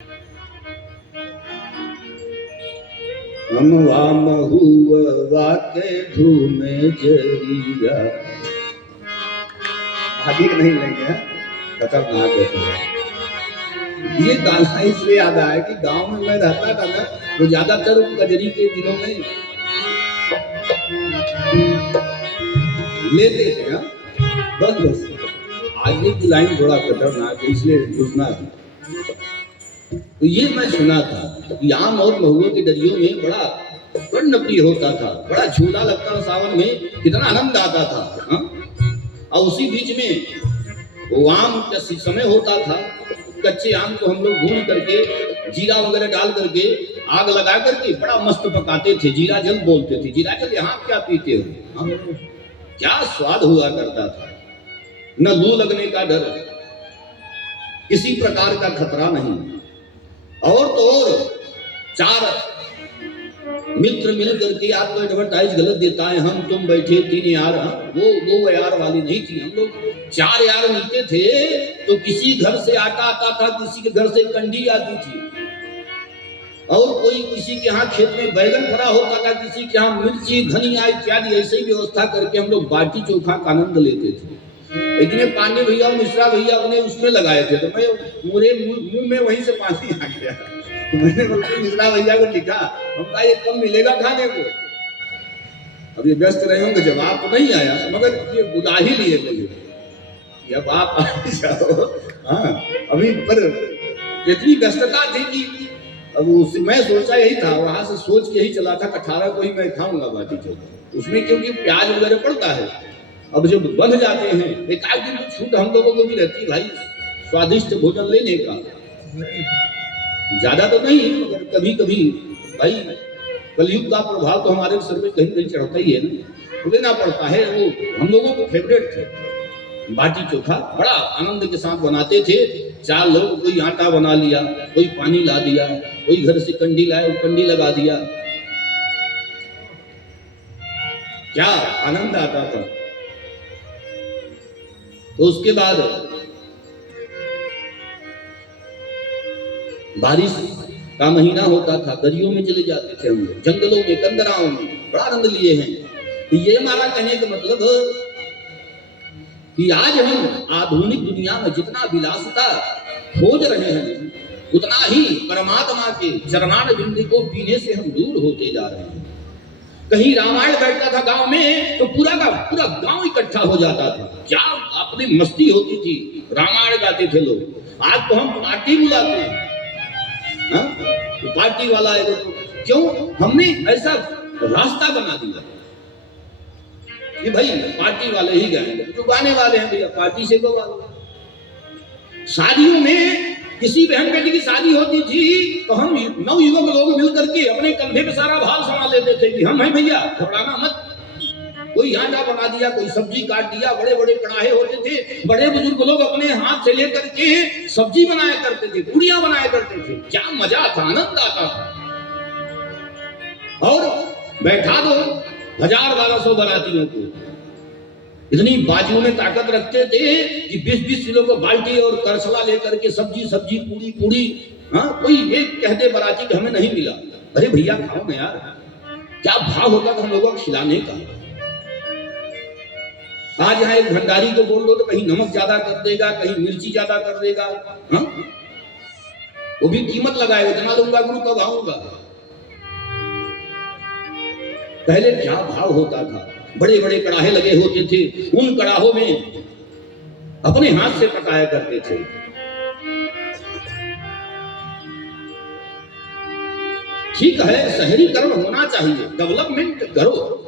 हम वाम हुआ वाके धूमे जरिया आगे नहीं लेंगे खतरनाक है। ये गाना इसलिए याद आया कि गांव में मैं रहता था ना, वो ज्यादातर कजरी के दिनों में लेते थे। हाँ बस बस आगे की लाइन थोड़ा खतरनाक है, इसलिए घुसना। तो ये मैं सुना था कि आम और महुआ के दरियों में बड़ा प्रिय होता था, बड़ा झूला लगता था सावन में, कितना आनंद आता था। हाँ? और उसी बीच में वो आम का समय होता था, कच्चे आम को हम लोग भून करके जीरा वगैरह डाल करके आग लगा करके बड़ा मस्त पकाते थे। जीरा जल बोलते थे। जीरा जल यहाँ क्या पीते हो? हाँ? क्या स्वाद हुआ करता था। न लू लगने का डर, किसी प्रकार का खतरा नहीं। और तो और चार मित्र मिल करके आपको एडवर्टाइज गलत देता है, हम तुम बैठे 3 यार। वो यार वाली नहीं थी। हम लोग 4 यार मिलते थे तो किसी घर से आटा आता था, किसी के घर से कंडी आती थी, और कोई किसी के यहाँ खेत में बैगन भरा होता था, किसी के यहाँ मिर्ची धनिया इत्यादि ऐसी व्यवस्था करके हम लोग बाटी चोखा का आनंद लेते थे। लेकिन पांडे भैया और मिश्रा भैया अपने उसमें लगाए थे, तो मैं मेरे मुंह में वहीं से पानी आ गया। तो मैंने बल्कि मिश्रा भैया को लिखा, हम कहा ये कब मिलेगा खाने को। अब ये व्यस्त रहे होंगे, जवाब तो नहीं आया, मगर ये बुला ही लिए मुझे, अब आप आ जाओ। हाँ अभी पर इतनी व्यस्तता थी कि अब मैं सोचा यही था, वहां से सोच के ही चला था 18 को ही मैं खाऊंगा बाटी चोखा। उसमें क्योंकि प्याज वगैरह पड़ता है, अब जब बंध जाते हैं एक आध दिन तो छूट हम लोगों को भी रहती है भाई स्वादिष्ट भोजन लेने का। ज्यादा तो नहीं, मगर कभी कभी भाई कलयुग का प्रभाव तो हमारे सर में कहीं कहीं चढ़ता ही है ना, तो लेना पड़ता है। वो हम लोगों को फेवरेट थे। बाटी चोखा बड़ा आनंद के साथ बनाते थे। 4 लोग, कोई आटा बना लिया, कोई पानी ला दिया, कोई घर से कंडी लाया, कंडी लगा दिया, क्या आनंद आता था। तो उसके बाद बारिश का महीना होता था, दरियों में चले जाते थे हम लोग, जंगलों में, कंदराओं में, बड़ा आनंद लिए हैं। तो ये हमारा कहने का मतलब कि आज हम आधुनिक दुनिया में जितना विलासिता खोज रहे हैं, उतना ही परमात्मा के चरणार बिंदु को पीने से हम दूर होते जा रहे हैं। कहीं रामायण बैठता था गांव में तो पूरा का पूरा गांव इकट्ठा हो जाता था। क्या अपनी मस्ती होती थी, रामायण गाते थे लोग। आज तो हम पार्टी बुलाते हैं, तो पार्टी वाला है तो क्यों हमने ऐसा रास्ता बना दिया कि भाई पार्टी वाले ही गाएंगे, जो गाने वाले हैं भैया पार्टी से गवा लो। शादियों में किसी बहन बेटी की शादी होती थी तो हम 9 युवक लोग मिलकर के अपने कंधे पे सारा भार संभाल लेते थे कि हम हैं भैया, घबराना मत। कोई आटा बना दिया, कोई सब्जी काट दिया, बड़े बड़े कड़ाहे होते थे, बड़े बुजुर्ग लोग अपने हाथ से लेकर के सब्जी बनाया करते थे, पूड़ियां बनाया करते थे। क्या मजा था, आनंद आता था। और बैठा दो 1000-1200 बारातियों को, इतनी बाजू में ताकत रखते थे कि 20-20 किलो को बाल्टी और करछला लेकर के सब्जी पूड़ी। हाँ कोई एक कहते बाराती कि हमें नहीं मिला, अरे भैया खाओ ना यार। क्या भाव होता था हम लोगों को खिलाने का। आज यहाँ एक भंडारी को बोल दो तो कहीं नमक ज्यादा कर देगा, कहीं मिर्ची ज्यादा कर देगा। हाँ वो भी कीमत लगाएगा, इतना लूंगा गुरु कब आऊंगा। पहले क्या भाव होता था, बड़े बड़े कड़ाहे लगे होते थे, उन कड़ाहों में अपने हाथ से पकाया करते थे। ठीक है शहरीकरण होना चाहिए, डेवलपमेंट करो,